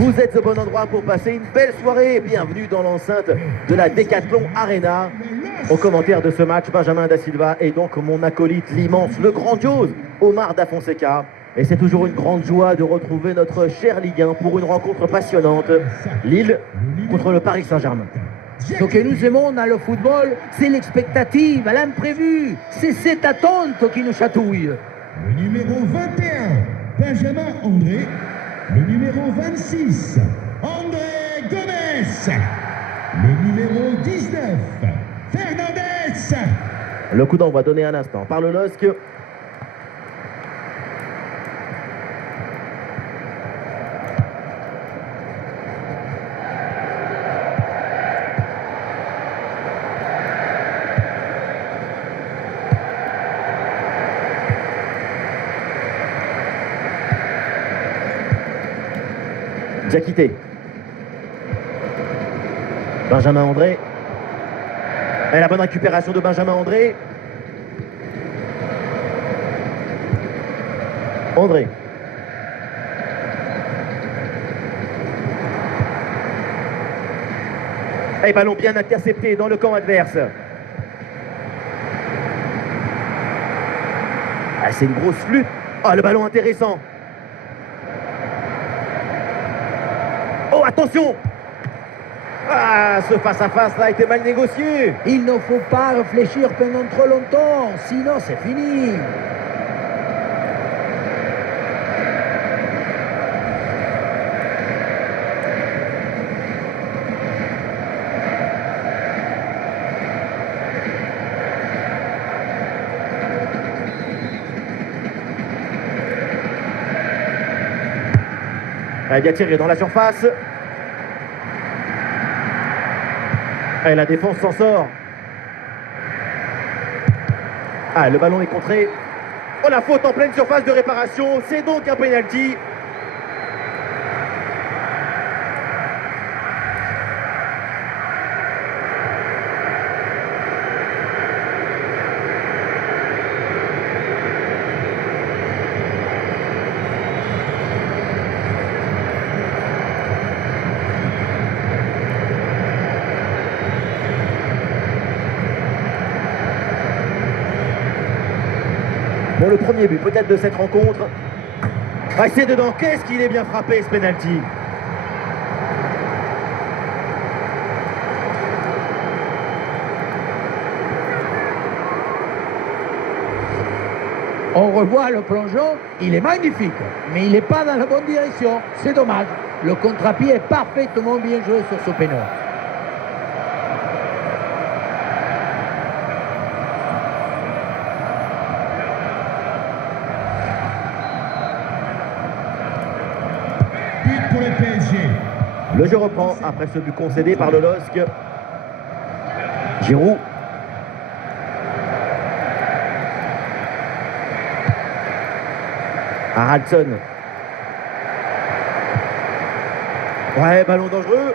Vous êtes au bon endroit pour passer une belle soirée. Bienvenue dans l'enceinte de la Decathlon Arena. Au commentaire de ce match, Benjamin Da Silva et donc mon acolyte, l'immense, le grandiose Omar Da Fonseca. Et c'est toujours une grande joie de retrouver notre cher Ligue 1 pour une rencontre passionnante. Lille contre le Paris Saint-Germain. Ce que nous aimons dans le football, c'est l'expectative, l'imprévu. C'est cette attente qui nous chatouille. Le numéro 21, Benjamin André. Le numéro 26, André Gomes. Le numéro 19, Fernandez. Le coup d'envoi donné à l'instant par le LOSC. Diakité. Benjamin André. Et la bonne récupération de Benjamin André. André. Et ballon bien intercepté dans le camp adverse. Ah, c'est une grosse flûte. Ah, le ballon intéressant. Oh, attention! Ah, ce face-à-face là a été mal négocié. Il ne faut pas réfléchir pendant trop longtemps, sinon c'est fini. Elle a tiré dans la surface. Et la défense s'en sort. Ah, le ballon est contré. Oh, la faute en pleine surface de réparation. C'est donc un penalty. Bon, le premier but peut-être de cette rencontre. Ah, c'est dedans. Qu'est-ce qu'il est bien frappé, ce penalty. On revoit le plongeon, il est magnifique, mais il n'est pas dans la bonne direction. C'est dommage. Le contre-pied est parfaitement bien joué sur ce pénal. But pour le PSG. Le jeu reprend après ce but concédé par le LOSC. Giroud. Haraldson. Ouais, ballon dangereux.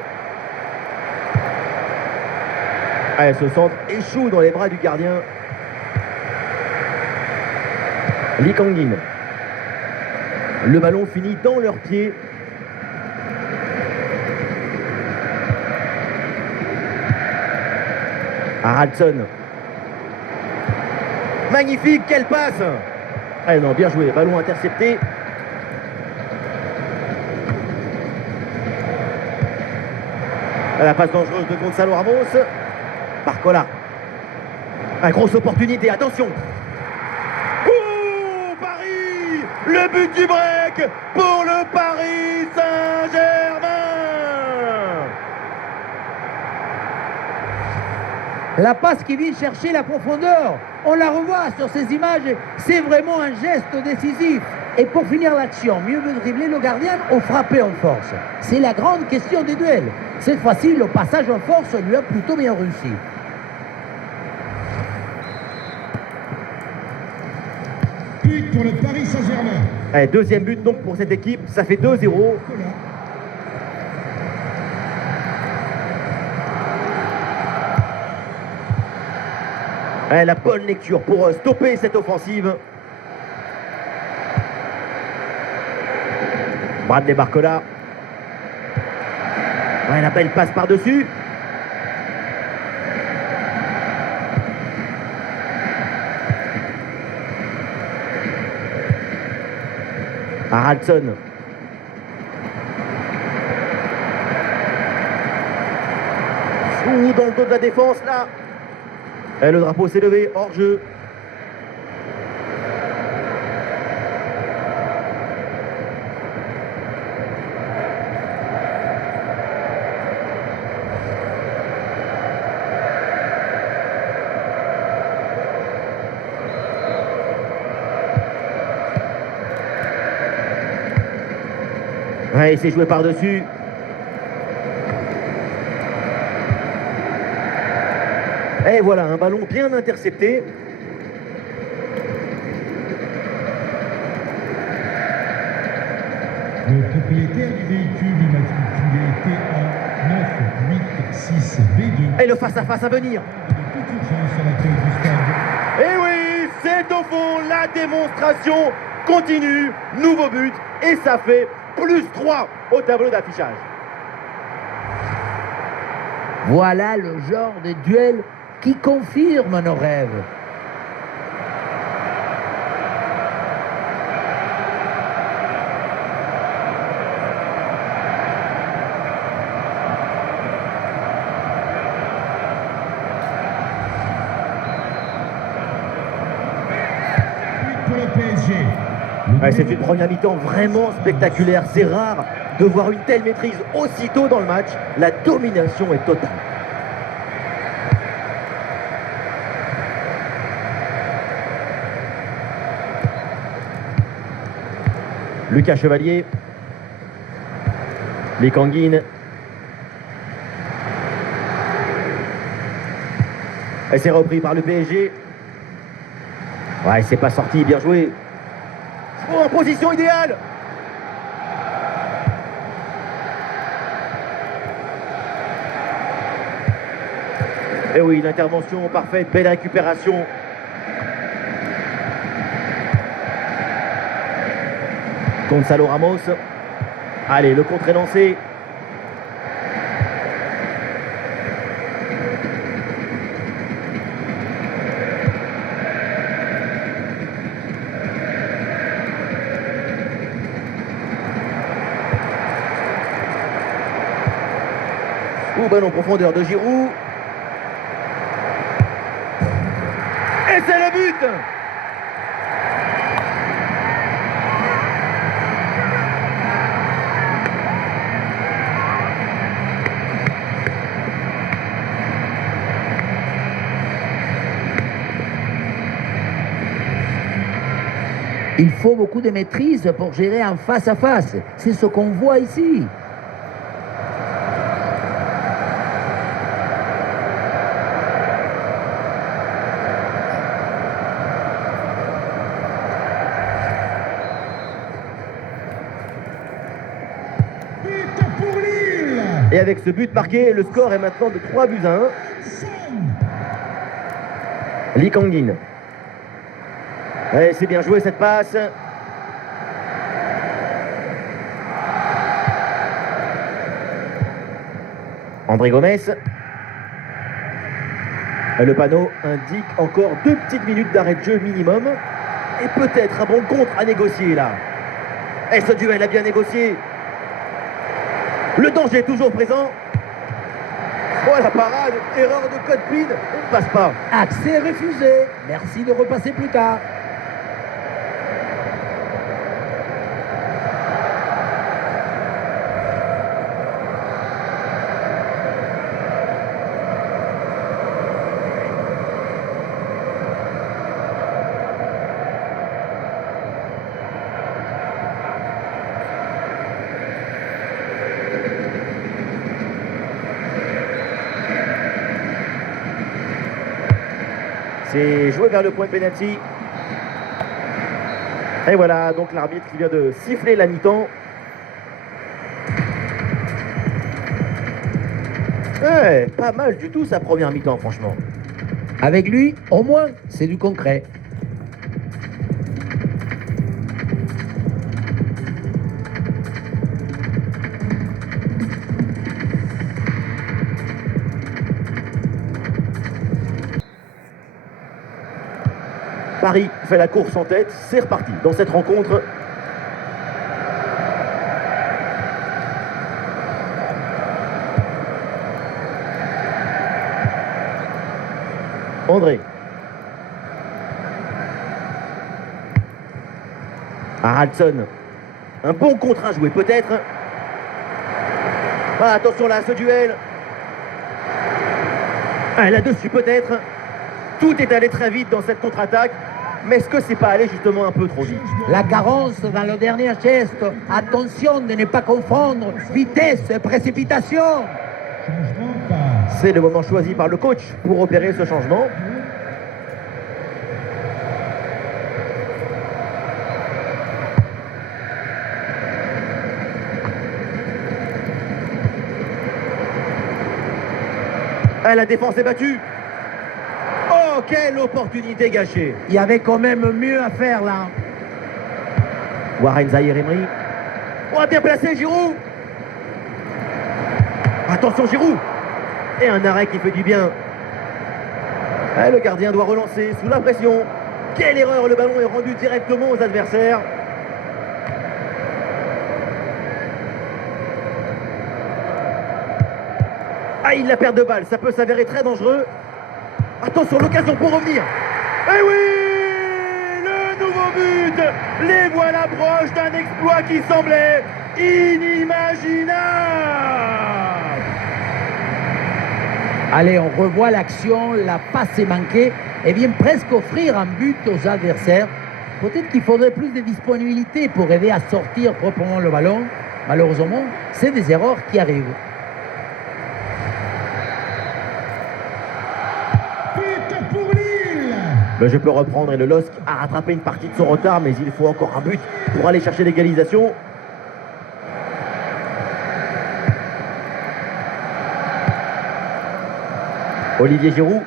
Allez, ce centre échoue dans les bras du gardien. Lee Kang-in. Le ballon finit dans leurs pieds. Haraldson. Magnifique, quelle passe! Ah non, bien joué, ballon intercepté. La passe dangereuse de Gonzalo Ramos. Barcola. Une grosse opportunité, attention. Oh, Paris! Le but du break pour le Paris Saint-Germain. La passe qui vient chercher la profondeur, on la revoit sur ces images, c'est vraiment un geste décisif. Et pour finir l'action, mieux vaut dribbler le gardien ou frapper en force. C'est la grande question des duels. Cette fois-ci, le passage en force lui a plutôt bien réussi. But pour le Paris Saint-Germain. Allez, deuxième but donc pour cette équipe, ça fait 2-0. La bonne lecture pour stopper cette offensive. Bradley Barcola. Ouais, la belle passe par-dessus. Haraldson. Ouh, dans le dos de la défense, là. Et le drapeau s'est levé, hors jeu. Ouais, il s'est joué par-dessus. Et voilà, un ballon bien intercepté. Le propriétaire du véhicule immatriculé TA9866B2 Et le face-à-face à venir. de toute urgence à l'accueil du stade. Et oui, c'est au fond, la démonstration continue. Nouveau but. Et ça fait +3 au tableau d'affichage. Voilà le genre de duel qui confirme nos rêves. But pour le PSG. Ouais, c'est une première mi-temps vraiment spectaculaire. C'est rare de voir une telle maîtrise aussitôt dans le match. La domination est totale. Lucas Chevalier. Les Kanguines. Et c'est repris par le PSG. Ouais, c'est pas sorti, bien joué. Oh, en position idéale. Et oui, l'intervention parfaite, belle récupération. Gonzalo Ramos. Allez, le contre est lancé. Ou ballon en profondeur de Giroud. Et c'est le but! Il faut beaucoup de maîtrise pour gérer en face à face. C'est ce qu'on voit ici. But pour Lille. Et avec ce but marqué, le score est maintenant de 3-1. Lee Kang-in. Et c'est bien joué cette passe. André Gomes. Le panneau indique encore 2 petites minutes d'arrêt de jeu minimum. Et peut-être un bon contre à négocier là. Et ce duel a bien négocié. Le danger est toujours présent. Oh la parade, erreur de code PIN, on ne passe pas. Accès refusé. Merci de repasser plus tard. C'est joué vers le point de pénalty. Et voilà, donc l'arbitre qui vient de siffler la mi-temps. Ouais, pas mal du tout sa première mi-temps, franchement. Avec lui, au moins, c'est du concret. Paris fait la course en tête, c'est reparti dans cette rencontre. André. Haraldson. Un bon contre à jouer peut-être. Ah, attention là, ce duel. Ah, là-dessus peut-être. Tout est allé très vite dans cette contre-attaque. Mais est-ce que c'est pas allé justement un peu trop vite? La carence dans le dernier geste. Attention de ne pas confondre vitesse et précipitation. Changement par C'est le moment choisi par le coach pour opérer ce changement. Ah, la défense est battue. Oh, quelle opportunité gâchée. Il y avait quand même mieux à faire là. Warren Zaïre-Emery. Oh, bien placé, Giroud. Attention, Giroud. Et un arrêt qui fait du bien. Ah, le gardien doit relancer sous la pression. Quelle erreur, le ballon est rendu directement aux adversaires. Ah, il la perd de balle, ça peut s'avérer très dangereux. Attention, l'occasion pour revenir. Eh oui, le nouveau but. Les voilà proches d'un exploit qui semblait inimaginable. Allez, on revoit l'action, la passe est manquée et vient presque offrir un but aux adversaires. Peut-être qu'il faudrait plus de disponibilité pour aider à sortir proprement le ballon. Malheureusement, c'est des erreurs qui arrivent. but pour Lille. Le jeu peut reprendre et le LOSC a rattrapé une partie de son retard, mais il faut encore un but pour aller chercher l'égalisation. Olivier Giroud.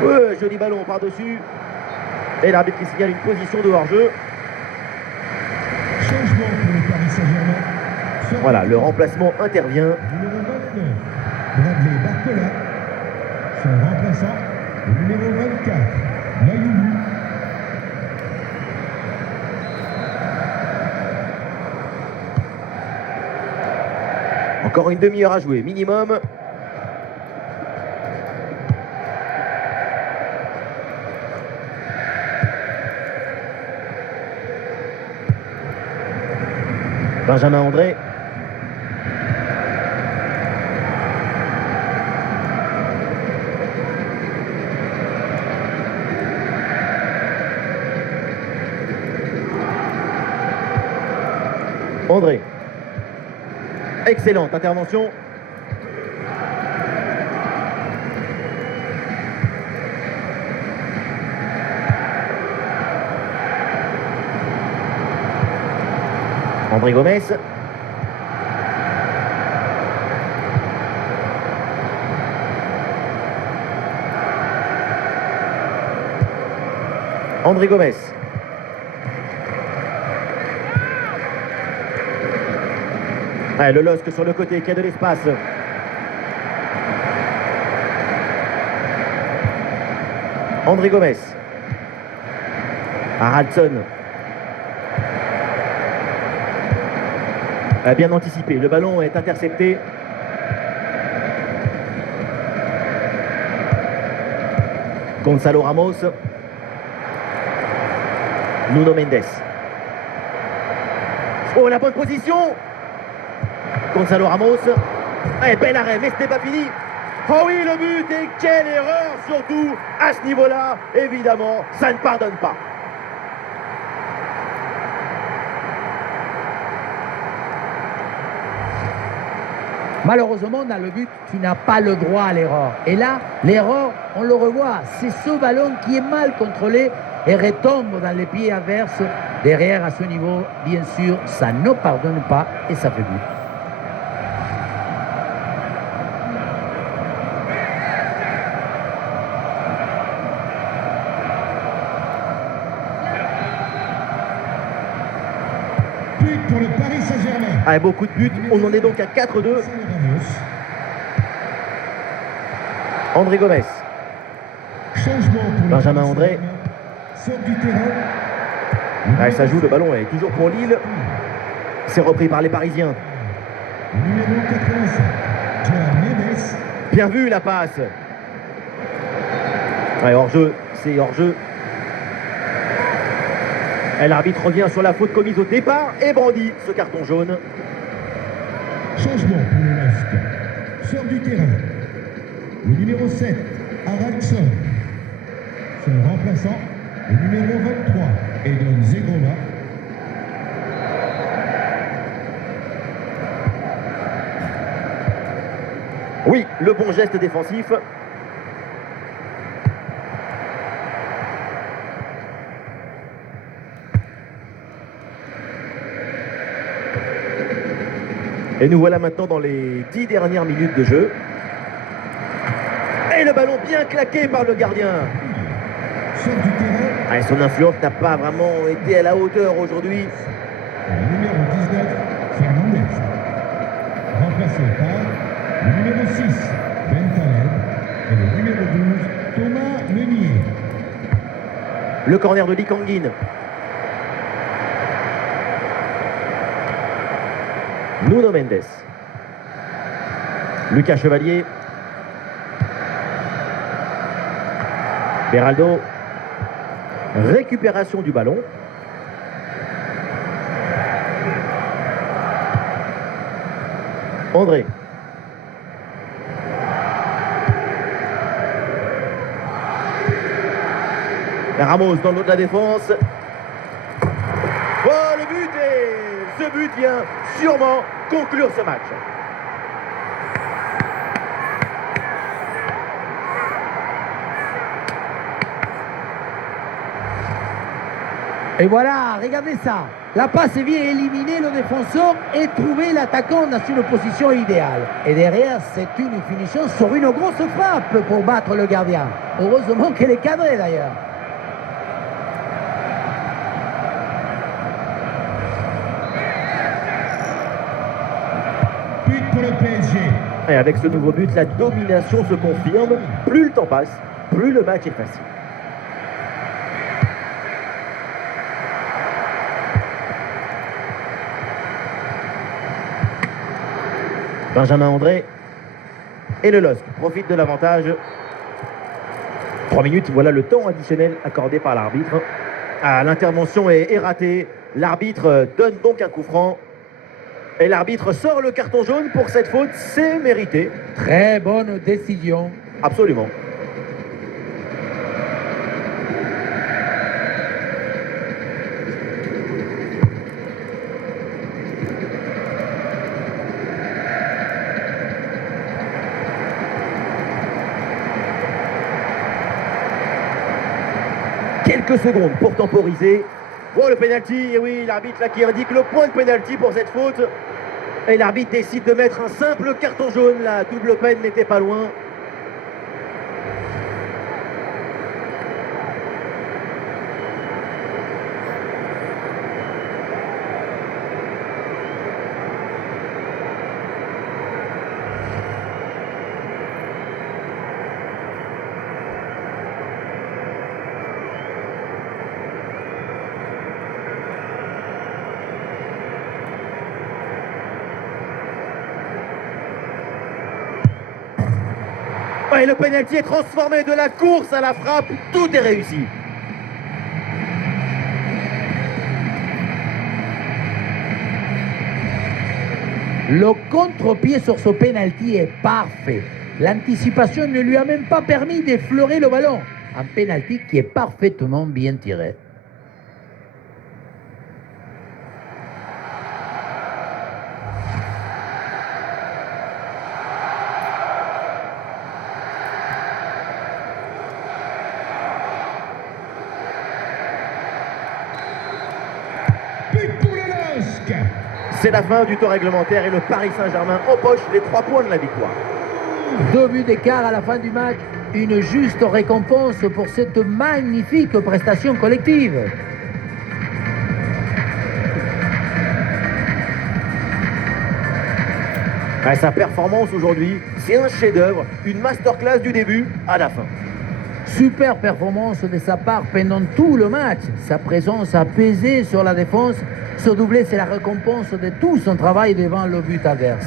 Ouais, joli ballon par-dessus. Et l'arbitre qui signale une position de hors-jeu. Changement pour le Paris Saint-Germain. Voilà, le remplacement intervient. Numéro 29, Bradley Barcola. Son remplaçant, le numéro 24, Mayoulou. Encore une demi-heure à jouer, minimum. Benjamin André. André. Excellente intervention. André Gomes. André Gomes. Ah, le LOSC sur le côté qui a de l'espace. André Gomes. Haraldson. A bien anticipé, le ballon est intercepté. Gonzalo Ramos. Nuno Mendes. Oh, la bonne position. Gonzalo Ramos. Eh, bel arrêt, mais ce n'est pas fini. Oh oui, le but, et quelle erreur surtout à ce niveau-là. Évidemment, ça ne pardonne pas. Malheureusement, dans le but, tu n'as pas le droit à l'erreur. Et là, l'erreur, on le revoit, c'est ce ballon qui est mal contrôlé et retombe dans les pieds adverses. Derrière, à ce niveau, bien sûr, ça ne pardonne pas et ça fait but. But pour le Paris Saint-Germain. Avec beaucoup de buts, on en est donc à 4-2. Ramos. André Gomes. Changement pour le Benjamin Paris André. Saint-Germain. Sort du terrain. Ouais, ça joue, le ballon est toujours pour Lille. C'est repris par les Parisiens. Numéro 85. Joao Neves. Bien vu la passe. Ouais, hors-jeu, c'est hors-jeu. Et l'arbitre revient sur la faute commise au départ et brandit ce carton jaune. Changement pour le LOSC. Sort du terrain. Le numéro 7, Aradson. Son remplaçant, le numéro 23, Edon Zegrova. Oui, le bon geste défensif. Et nous voilà maintenant dans les 10 dernières minutes de jeu. Et le ballon bien claqué par le gardien. Sort du terrain. Ah, son influence n'a pas vraiment été à la hauteur aujourd'hui. Le numéro 19, Fernandez. Remplacé par le numéro 6, Ben Taleb. Et le numéro 12, Thomas Meunier. Le corner de Lee Kangin. Nuno Mendes. Lucas Chevalier. Beraldo. Récupération du ballon. André. Ramos dans l'eau de la défense. Oh, le but, et ce but vient sûrement conclure ce match. Et voilà, regardez ça. La passe vient éliminer le défenseur et trouver l'attaquant dans une position idéale. Et derrière, c'est une finition sur une grosse frappe pour battre le gardien. Heureusement qu'elle est cadrée d'ailleurs. But pour le PSG. Et avec ce nouveau but, la domination se confirme. Plus le temps passe, plus le match est facile. Benjamin André et le LOSC profitent de l'avantage. 3 minutes, voilà le temps additionnel accordé par l'arbitre. Ah, l'intervention est ratée. L'arbitre donne donc un coup franc. Et l'arbitre sort le carton jaune pour cette faute. C'est mérité. Très bonne décision. Absolument. Quelques secondes pour temporiser. Oh, le pénalty, et oui, l'arbitre là qui indique le point de pénalty pour cette faute. Et l'arbitre décide de mettre un simple carton jaune. La double peine n'était pas loin. Et le pénalty est transformé de la course à la frappe. Tout est réussi. Le contre-pied sur ce pénalty est parfait. L'anticipation ne lui a même pas permis d'effleurer le ballon. Un pénalty qui est parfaitement bien tiré. C'est la fin du temps réglementaire et le Paris Saint-Germain empoche les 3 points de la victoire. 2 buts d'écart à la fin du match. Une juste récompense pour cette magnifique prestation collective. Ah, sa performance aujourd'hui, c'est un chef-d'œuvre, une masterclass du début à la fin. Super performance de sa part pendant tout le match. Sa présence a pesé sur la défense. Ce doublé, c'est la récompense de tout son travail devant le but adverse.